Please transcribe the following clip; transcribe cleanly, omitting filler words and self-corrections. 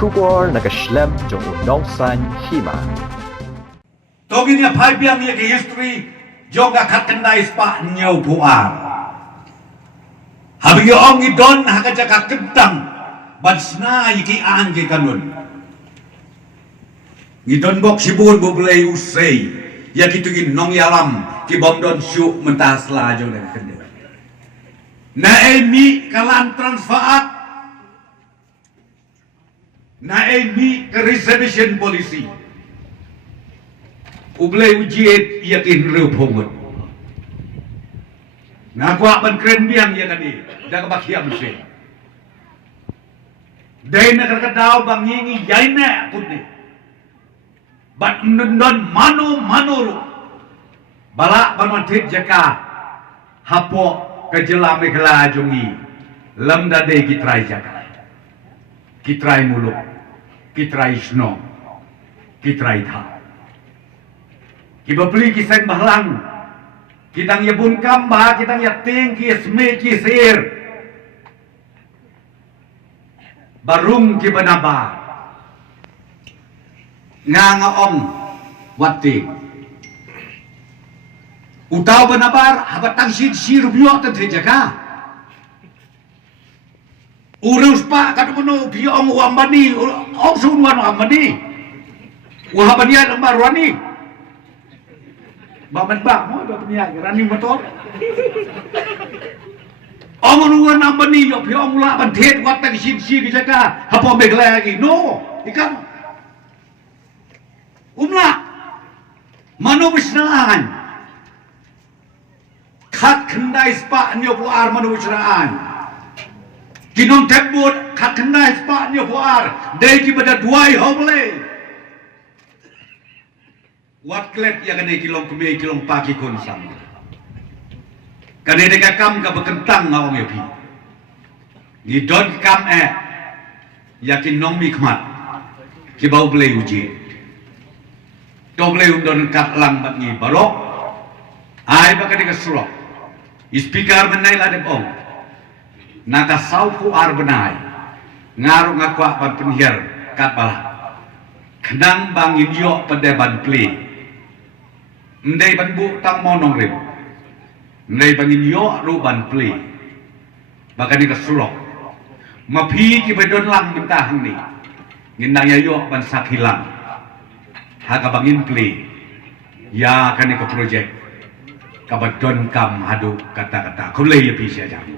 Kubor nag-shlem jong unongsan hima. Toginya paibiang ya ke history joga katendai spa nyau puar. Habi ong idon hakaja kentang badsna yiki angge kanun. Ngidon bok sibun boblei usai ya kitugin nong yalam ki bomdon syuk mentasla jong dan kende. Na emi kalan transfaat. Na emi ke reservation policy. Ublay ujiet yakin reupongot. Ngakwa ban keren biang ya kani, dah kebakiam sih. Dai nak kedau bangingi yaina putni. Bat nendon mano balak banwatit jaka hapo kejelam ikla jungi lam dade kitrai jaka. Kitrai muluk, kitrai sno, kitrai tha. Kita beli kisah bahlang, kita nyebun kambah, kita nyeting kisme kisir, barung kibanaba, ngangaong wati, utaw banabar habatang sirubyo terjeka, urus pak kata menu biong wambani, om sunwan wambani, wahabanian lembarwani. Baman bak mo do punya running motor. Omongan ambani yo pyo mula ban thet wat tak sin ki jaka hapo begla lagi. No, ikan. Manu bisnaan. Khat kendai spa nyo puar manu bisnaan. Kinom tebut khat kendai spa nyo puar. Dei ki bada duai hoble. Wat klet ya kene kilong kemi kilong pagi konsam. Kene deka kam ka bekentang ngawang yopi. Ni don kam yakin nong mikmat. Ki bau blei uji. To blei undon kat lang bat ni barok. Ai baka deka surok. Ispikar benai la depong. Naka sauku ar benai. Ngaru ngakwa ban penhiar kat bala. Kenang bangin yo pedeban play. Ndai ban bu tang monong rim. Ndai bangin yo ruban play. Baka ni kasulok. Mapi ki bedon lang mentahang ni. Ngindang ya yo ban sak hilang. Haka bangin play. Ya kani ke project. Kabadon kam hadu kata-kata. Kulay ya pisya jamu.